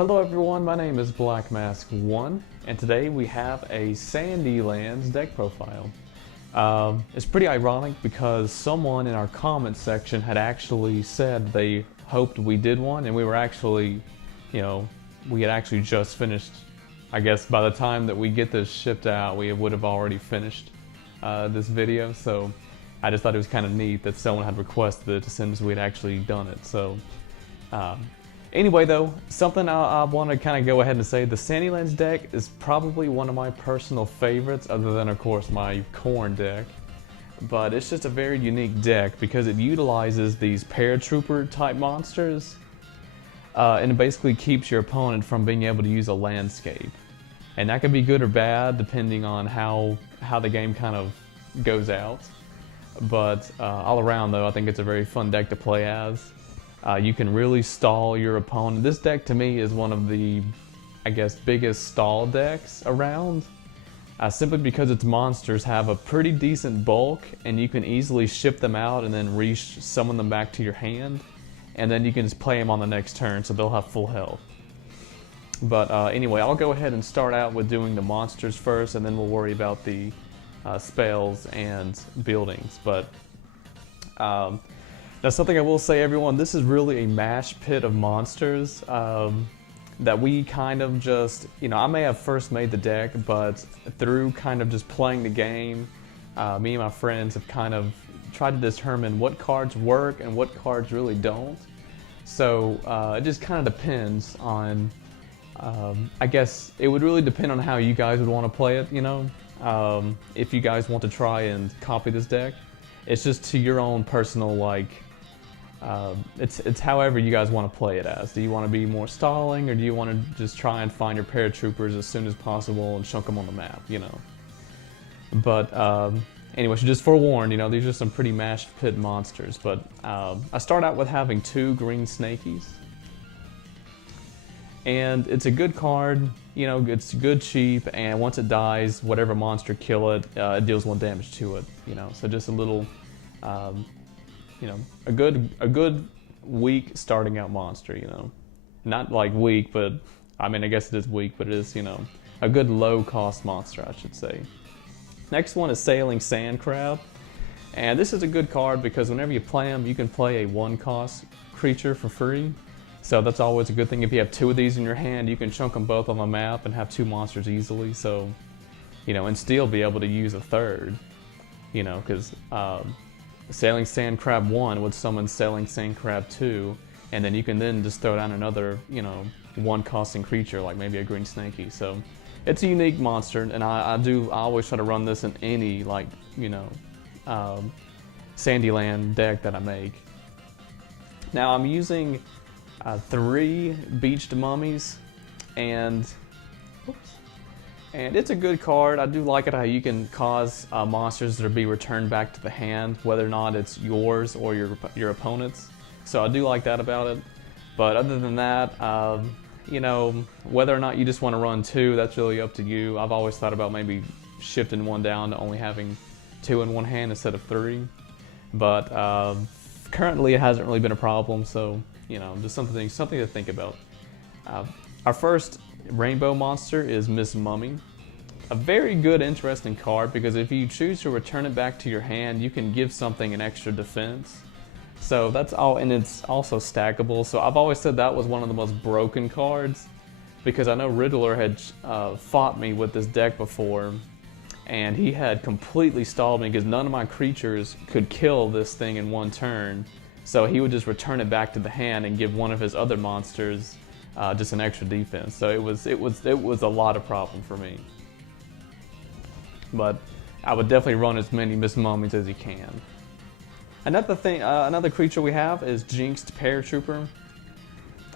Hello everyone, my name is BlackMask1, and today we have a SandyLands deck profile. It's pretty ironic because someone in our comments section had actually said they hoped we did one, and we were actually, we had actually just finished. I guess by the time that we get this shipped out, we would have already finished this video, so I just thought it was kind of neat that someone had requested it since we had actually done it. So. Anyway though, something I want to kind of go ahead and say, the SandyLands deck is probably one of my personal favorites, other than of course my corn deck. But it's just a very unique deck because it utilizes these paratrooper type monsters, and it basically keeps your opponent from being able to use a landscape. And that can be good or bad depending on how the game kind of goes out. But all around though, I think it's a very fun deck to play as. You can really stall your opponent. This deck to me is one of the, I guess, biggest stall decks around. Simply because its monsters have a pretty decent bulk and you can easily ship them out and then summon them back to your hand. And then you can just play them on the next turn so they'll have full health. But anyway, I'll go ahead and start out with doing the monsters first, and then we'll worry about the spells and buildings. But now, something I will say, everyone, this is really a mash pit of monsters that we kind of just, I may have first made the deck, but through kind of just playing the game, me and my friends have kind of tried to determine what cards work and what cards really don't. So it just kind of depends on, I guess it would really depend on how you guys would want to play it, if you guys want to try and copy this deck. It's just to your own personal, it's however you guys want to play it as. Do you want to be more stalling, or do you want to just try and find your paratroopers as soon as possible and chunk them on the map, But anyway, so just forewarned, these are some pretty mashed pit monsters. But I start out with having 2 green snakies. And it's a good card, it's good cheap, and once it dies, whatever monster kill it, it deals 1 damage to it, So just a little, a good weak starting out monster, Not like weak, but I mean, I guess it is weak, but it is, a good low cost monster, I should say. Next one is Sailing Sand Crab. And this is a good card because whenever you play them, you can play a 1 cost creature for free. So that's always a good thing. If you have 2 of these in your hand, you can chunk them both on the map and have 2 monsters easily. So, and still be able to use a third, because Sailing Sand Crab 1 would summon Sailing Sand Crab 2, and then you can then just throw down another, 1 costing creature, like maybe a green snaky. So it's a unique monster, and I always try to run this in any, Sandyland deck that I make. Now I'm using 3 Beached Mummies, and it's a good card. I do like it how you can cause monsters to be returned back to the hand, whether or not it's yours or your opponent's. So I do like that about it. But other than that, whether or not you just want to run 2, that's really up to you. I've always thought about maybe shifting 1 down to only having 2 in 1 hand instead of 3. But currently it hasn't really been a problem, so just something to think about. Our first rainbow monster is Miss Mummy. A very good, interesting card because if you choose to return it back to your hand, you can give something an extra defense. So that's all, and it's also stackable. So I've always said that was one of the most broken cards because I know Riddler had fought me with this deck before, and he had completely stalled me because none of my creatures could kill this thing in 1 turn. So he would just return it back to the hand and give one of his other monsters just an extra defense. So it was a lot of problem for me. But I would definitely run as many Miss Mummies as you can. Another creature we have is Jinxed Paratrooper.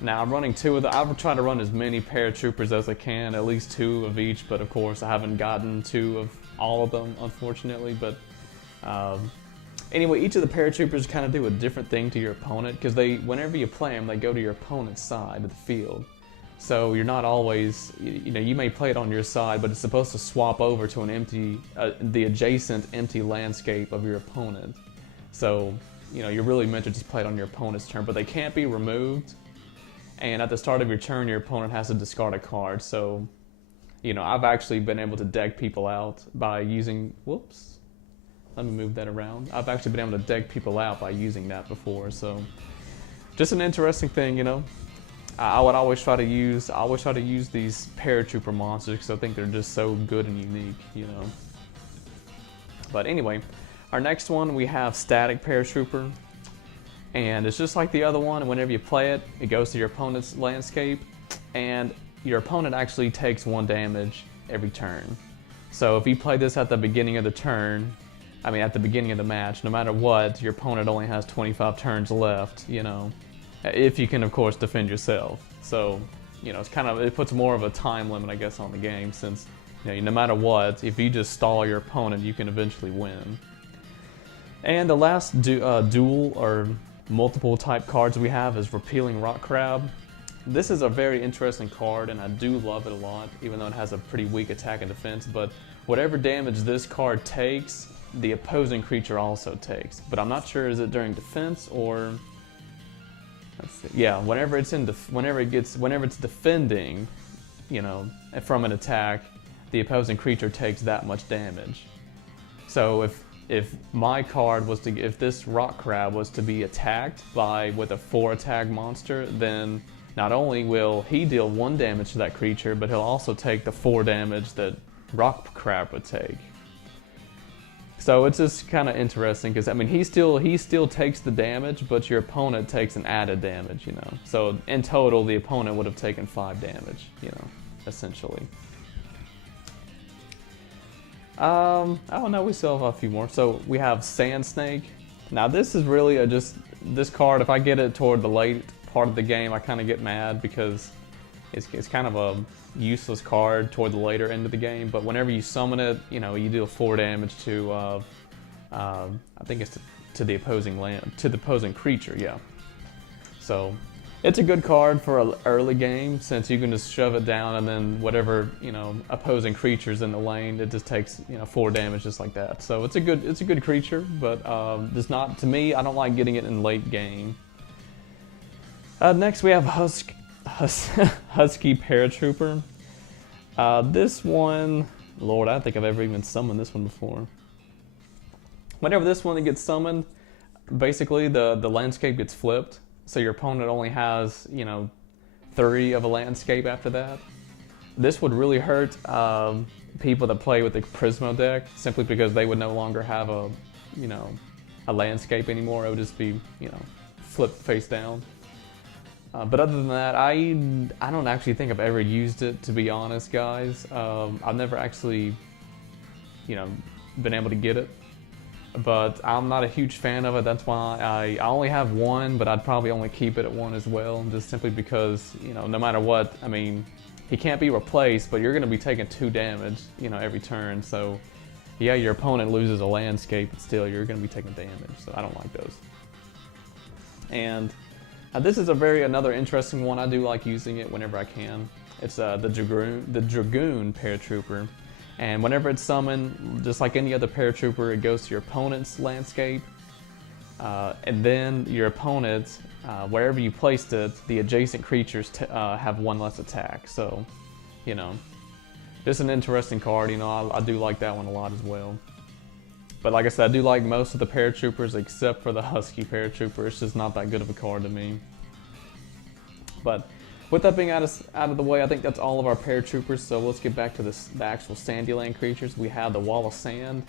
Now I'm running 2 of the. I've tried to run as many paratroopers as I can, at least 2 of each. But of course, I haven't gotten 2 of all of them, unfortunately. But anyway, each of the paratroopers kind of do a different thing to your opponent because whenever you play them, they go to your opponent's side of the field. So you're not always, you may play it on your side, but it's supposed to swap over to the adjacent empty landscape of your opponent. So, you're really meant to just play it on your opponent's turn, but they can't be removed. and at the start of your turn, your opponent has to discard a card. So, you know, I've actually been able to deck people out by using, whoops, let me move that around. I've actually been able to deck people out by using that before, so just an interesting thing, you know. I would always try to use these paratrooper monsters because I think they're just so good and unique, you know. But anyway, our next one we have Static Paratrooper, and it's just like the other one. Whenever you play it, it goes to your opponent's landscape, and your opponent actually takes 1 damage every turn. So if you play this at the beginning of the turn, I mean at the beginning of the match, no matter what, your opponent only has 25 turns left, you know, if you can of course defend yourself. So, you know, it puts more of a time limit, I guess, on the game, since, you know, no matter what, if you just stall your opponent, you can eventually win. And the last dual or multiple type cards we have is Repealing Rock Crab. This is a very interesting card, and I do love it a lot, even though it has a pretty weak attack and defense. But whatever damage this card takes, the opposing creature also takes. But I'm not sure, is it during defense or... Let's see. Yeah, whenever it's defending, you know, from an attack, the opposing creature takes that much damage. So if my card was to, if this Rock Crab was to be attacked with a 4 attack monster, then not only will he deal 1 damage to that creature, but he'll also take the 4 damage that Rock Crab would take. So it's just kind of interesting because, I mean, he still takes the damage, but your opponent takes an added damage, you know. So in total, the opponent would have taken 5 damage, you know, essentially. Oh no, we still have a few more. So we have Sand Snake. Now this is really this card, if I get it toward the late part of the game, I kind of get mad because it's kind of a useless card toward the later end of the game. But whenever you summon it, you know, you deal 4 damage to, I think it's to the opposing creature, yeah. So it's a good card for an early game, since you can just shove it down and then whatever, you know, opposing creatures in the lane, it just takes, you know, 4 damage just like that. So it's a good creature, but it's not, to me, I don't like getting it in late game. Next we have Husky Paratrooper. This one, Lord, I don't think I've ever even summoned this one before. Whenever this one gets summoned, basically the landscape gets flipped. So your opponent only has, you know, 30 of a landscape after that. This would really hurt people that play with the Prismo deck, simply because they would no longer have a landscape anymore. It would just be, you know, flipped face down. But other than that, I don't actually think I've ever used it, to be honest, guys. I've never actually, you know, been able to get it. But I'm not a huge fan of it. That's why I only have 1, but I'd probably only keep it at 1 as well, just simply because, you know, no matter what, I mean, he can't be replaced, but you're going to be taking 2 damage, you know, every turn. So, yeah, your opponent loses a landscape, but still, you're going to be taking damage. So I don't like those. And this is another interesting one. I do like using it whenever I can. It's the Dragoon Paratrooper. And whenever it's summoned, just like any other paratrooper, it goes to your opponent's landscape. And then your opponent, wherever you placed it, the adjacent creatures have 1 less attack. So, you know, just an interesting card. You know, I do like that one a lot as well. But like I said, I do like most of the paratroopers except for the Husky Paratrooper. It's just not that good of a card to me. But with that being out of the way, I think that's all of our paratroopers. So let's get back to the actual SandyLand creatures. We have the Wall of Sand.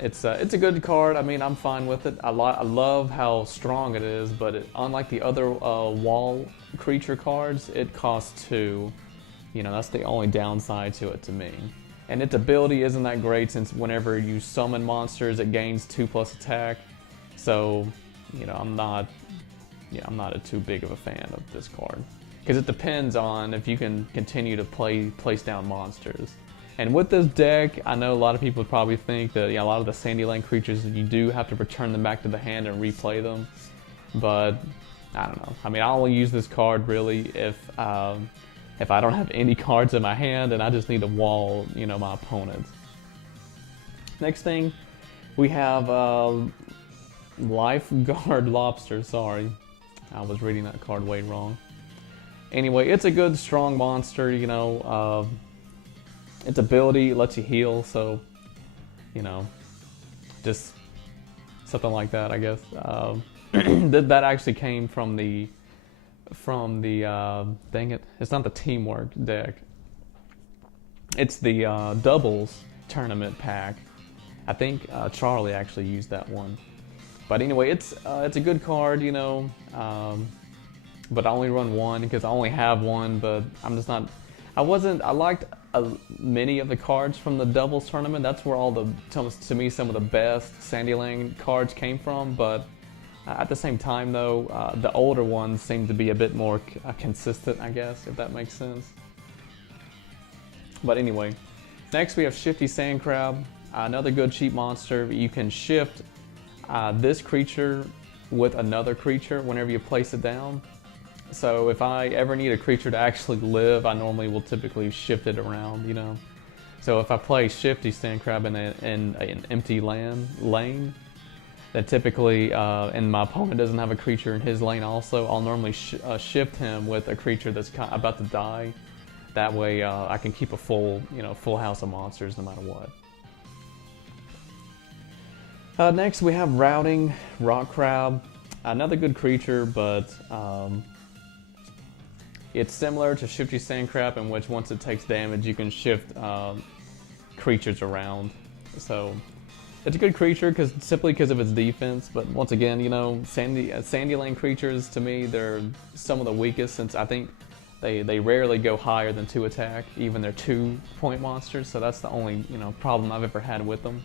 It's a good card. I mean, I'm fine with it. I love how strong it is, but unlike the other wall creature cards, it costs 2. You know, that's the only downside to it to me. And its ability isn't that great, since whenever you summon monsters, it gains 2+ attack. So, you know, I'm not too big of a fan of this card, because it depends on if you can continue to place down monsters. And with this deck, I know a lot of people would probably think that, yeah, a lot of the SandyLand creatures, you do have to return them back to the hand and replay them. But I don't know. I mean, I only use this card really if I don't have any cards in my hand and I just need to wall, you know, my opponent. Next thing, we have Lifeguard Lobster. Sorry. I was reading that card way wrong. Anyway, it's a good, strong monster, you know. Its ability lets you heal, so, you know, just something like that, I guess. That actually came from the dang it, it's not the teamwork deck. It's the doubles tournament pack. I think Charlie actually used that one. But anyway, it's a good card, you know. But I only run one because I only have one. But I'm just not. I liked many of the cards from the doubles tournament. That's where all the, to me, some of the best SandyLands cards came from. But at the same time, though, the older ones seem to be a bit more consistent, I guess, if that makes sense. But anyway, next we have Shifty Sand Crab, another good cheap monster. You can shift this creature with another creature whenever you place it down. So if I ever need a creature to actually live, I normally will typically shift it around, you know. So if I play Shifty Sand Crab in an empty lane, then typically, and my opponent doesn't have a creature in his lane also, I'll normally shift him with a creature that's about to die. That way I can keep a full house of monsters no matter what. Next we have Routing Rock Crab, another good creature, but it's similar to Shifty Sand Crab, in which once it takes damage, you can shift creatures around. So it's a good creature simply because of its defense. But once again, you know, SandyLands creatures, to me, they're some of the weakest, since I think they rarely go higher than 2 attack, even their 2-point monsters. So that's the only problem I've ever had with them.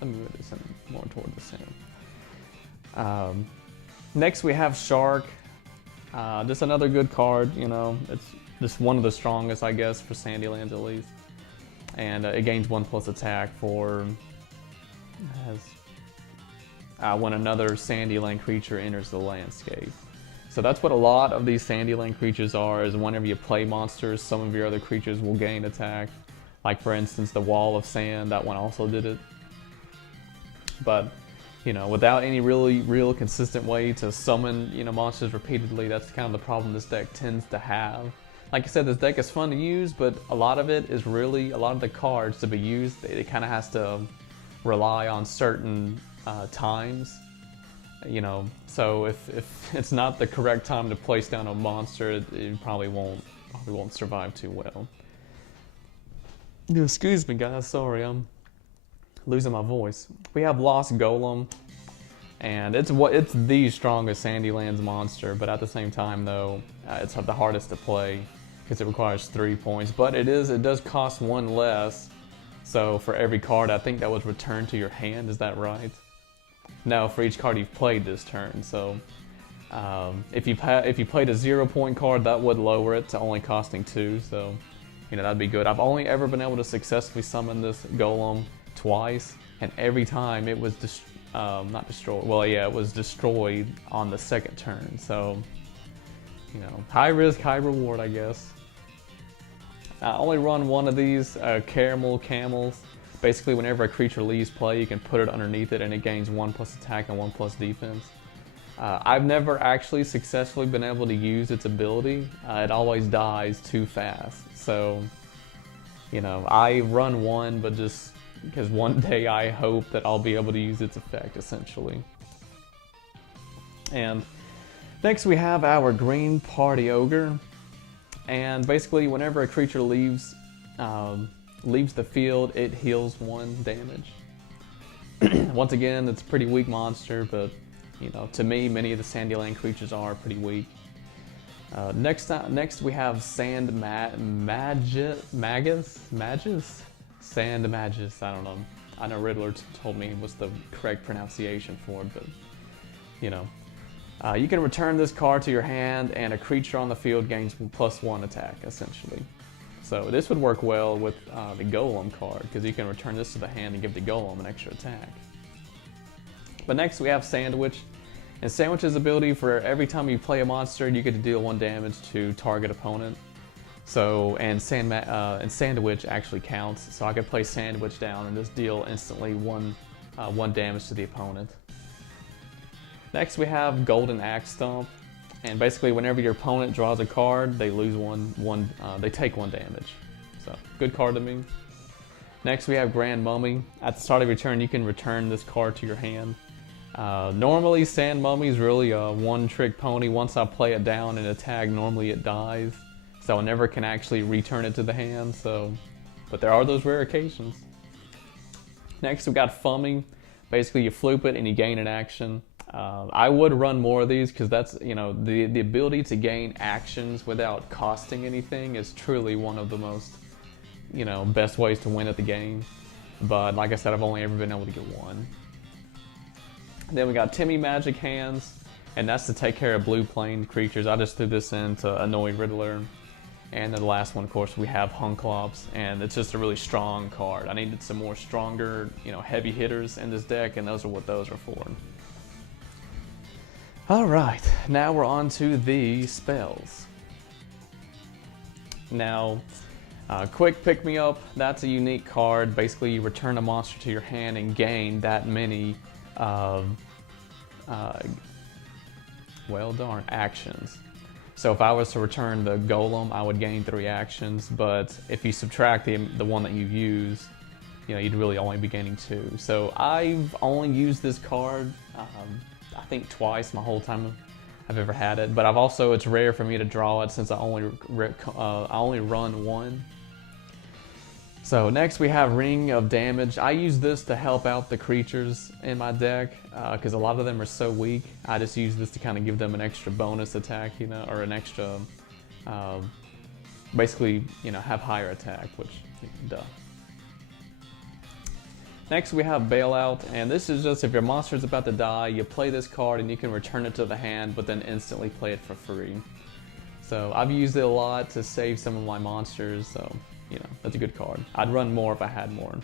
Let me move this in more toward the center. Next we have Shark. Just another good card, you know. It's just one of the strongest, I guess, for SandyLands at least. And it gains 1+ attack for when another SandyLands creature enters the landscape. So that's what a lot of these SandyLands creatures are, is whenever you play monsters, some of your other creatures will gain attack. Like for instance, the Wall of Sand, that one also did it. But you know, without any real consistent way to summon, monsters repeatedly, that's kind of the problem this deck tends to have. Like I said, this deck is fun to use, but a lot of it is really, a lot of the cards to be used, it kind of has to rely on certain times. You know, so if it's not the correct time to place down a monster, it probably won't survive too well. Excuse me, guys. Sorry, I'm losing my voice. We have Lost Golem, and it's the strongest SandyLands monster, but at the same time, though, it's the hardest to play because it requires 3 points. But it does cost 1 less. So for every card, I think that was returned to your hand. Is that right? No, for each card you've played this turn. So if you played a 0-point card, that would lower it to only costing 2. So that'd be good. I've only ever been able to successfully summon this golem twice, and every time it was not destroyed. Well, yeah, it was destroyed on the second turn. So high risk, high reward, I guess. I only run one of these camels. Basically, whenever a creature leaves play, you can put it underneath it, and it gains 1+ attack and 1+ defense. I've never actually successfully been able to use its ability. It always dies too fast. So, I run one, but just because one day I hope that I'll be able to use its effect, essentially. And next we have our Green Party Ogre. And basically, whenever a creature leaves the field, it heals 1 damage. Once again, it's a pretty weak monster, but to me, many of the SandyLands creatures are pretty weak. Next we have Sand Magus. Sand Magus. I don't know. I know Riddler told me what's the correct pronunciation for it, but you can return this card to your hand, and a creature on the field gains +1 attack, essentially. So this would work well with the Golem card, because you can return this to the hand and give the Golem an extra attack. But next we have Sandwich. And Sandwich's ability, for every time you play a monster, you get to deal 1 damage to target opponent. So, and Sandwich actually counts, so I could play Sandwich down and just deal instantly 1 damage to the opponent. Next we have Golden Axe Stomp. And basically, whenever your opponent draws a card, they lose they take 1 damage. So, good card to me. Next, we have Grand Mummy. At the start of your turn, you can return this card to your hand. Normally, Sand Mummy is really a one-trick pony. Once I play it down and attack, normally it dies. So I never can actually return it to the hand. But there are those rare occasions. Next, we got Fummy. Basically, you floop it and you gain an action. I would run more of these because that's, the ability to gain actions without costing anything is truly one of the most, best ways to win at the game. But like I said, I've only ever been able to get one. Then we got Timmy Magic Hands, and that's to take care of blue plane creatures. I just threw this in to annoy Riddler. And then the last one, of course, we have Hunclops, and it's just a really strong card. I needed some more stronger, heavy hitters in this deck, and those are what those are for. Alright, now we're on to the spells. Now, quick pick me up, that's a unique card. Basically, you return a monster to your hand and gain that many, actions. So if I was to return the Golem, I would gain 3 actions, but if you subtract the one that you use, you'd really only be gaining 2. So I've only used this card, I think twice my whole time I've ever had it, but it's rare for me to draw it since I only run 1. So next we have Ring of Damage. I use this to help out the creatures in my deck because a lot of them are so weak. I just use this to kind of give them an extra bonus attack, or an extra, basically, have higher attack, which, duh. Next we have Bailout, and this is just if your monster is about to die, you play this card and you can return it to the hand, but then instantly play it for free. So I've used it a lot to save some of my monsters, so that's a good card. I'd run more if I had more.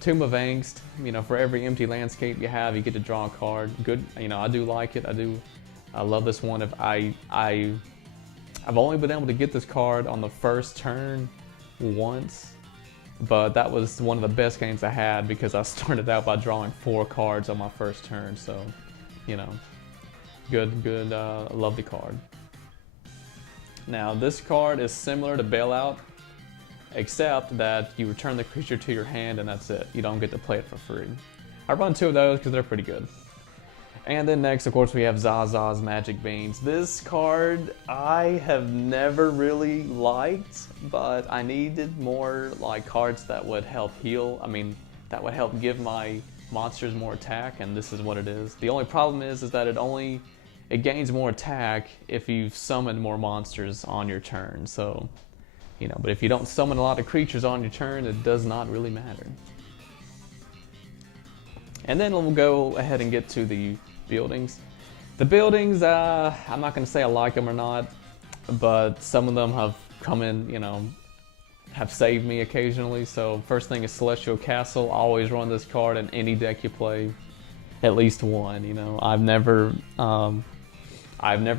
Tomb of Angst, for every empty landscape you have, you get to draw a card. Good, I do like it. I love this one. I've only been able to get this card on the first turn once, but that was one of the best games I had because I started out by drawing 4 cards on my first turn. So, good, lovely card. Now this card is similar to Bailout, except that you return the creature to your hand and that's it. You don't get to play it for free. I run 2 of those because they're pretty good. And then next, of course, we have Zaza's Magic Beans. This card I have never really liked, but I needed more cards that would help heal. That would help give my monsters more attack, and this is what it is. The only problem is that it gains more attack if you've summoned more monsters on your turn. So, but if you don't summon a lot of creatures on your turn, it does not really matter. And then we'll go ahead and get to the buildings. The buildings, I'm not going to say I like them or not, but some of them have come in, have saved me occasionally. So first thing is Celestial Castle. Always run this card in any deck you play, at least one. I've never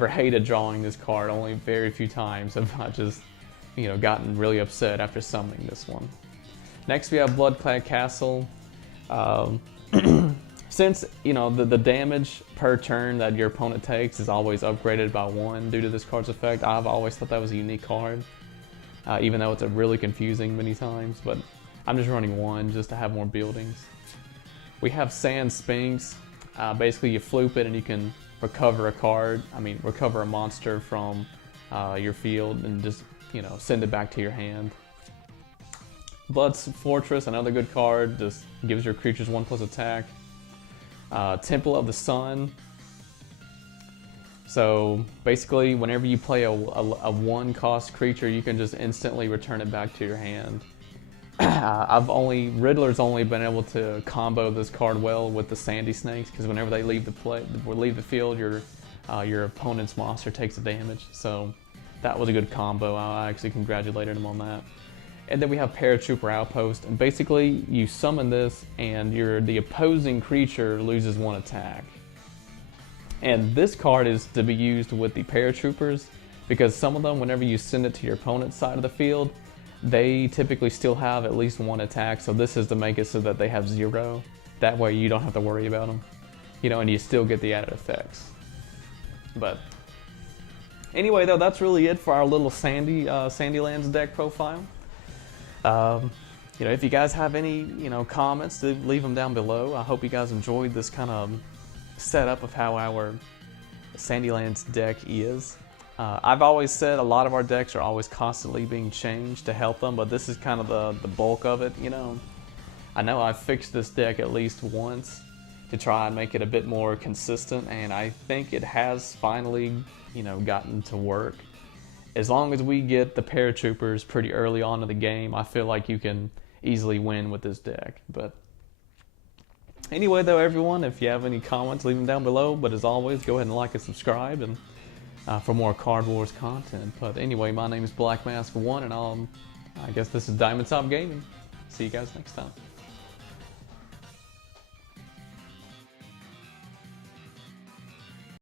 hated drawing this card. Only very few times have I just gotten really upset after summoning this one. Next we have Bloodclad Castle. Since the damage per turn that your opponent takes is always upgraded by 1 due to this card's effect, I've always thought that was a unique card, even though it's really confusing many times, but I'm just running 1 just to have more buildings. We have Sand Sphinx. Basically you floop it and you can recover recover a monster from your field and just send it back to your hand. Blood's Fortress, another good card, just gives your creatures 1+ attack. Temple of the Sun. So basically, whenever you play a 1-cost creature, you can just instantly return it back to your hand. Riddler's only been able to combo this card well with the Sandy Snakes because whenever they leave the field, your opponent's monster takes a damage. So that was a good combo. I actually congratulated him on that. And then we have Paratrooper Outpost, and basically you summon this and the opposing creature loses 1 attack. And this card is to be used with the Paratroopers because some of them, whenever you send it to your opponent's side of the field, they typically still have at least 1 attack, so this is to make it so that they have 0. That way you don't have to worry about them, and you still get the added effects. But Anyway, though, that's really it for our little SandyLands deck profile. If you guys have any, comments, leave them down below. I hope you guys enjoyed this kind of setup of how our SandyLands deck is. I've always said a lot of our decks are always constantly being changed to help them, but this is kind of the bulk of it, I know I've fixed this deck at least once to try and make it a bit more consistent, and I think it has finally, gotten to work. As long as we get the paratroopers pretty early on in the game, I feel like you can easily win with this deck. But anyway, though, everyone, if you have any comments, leave them down below. But as always, go ahead and like and subscribe and for more Card Wars content. But anyway, my name is Black Mask 1, and I guess this is Diamond Top Gaming. See you guys next time.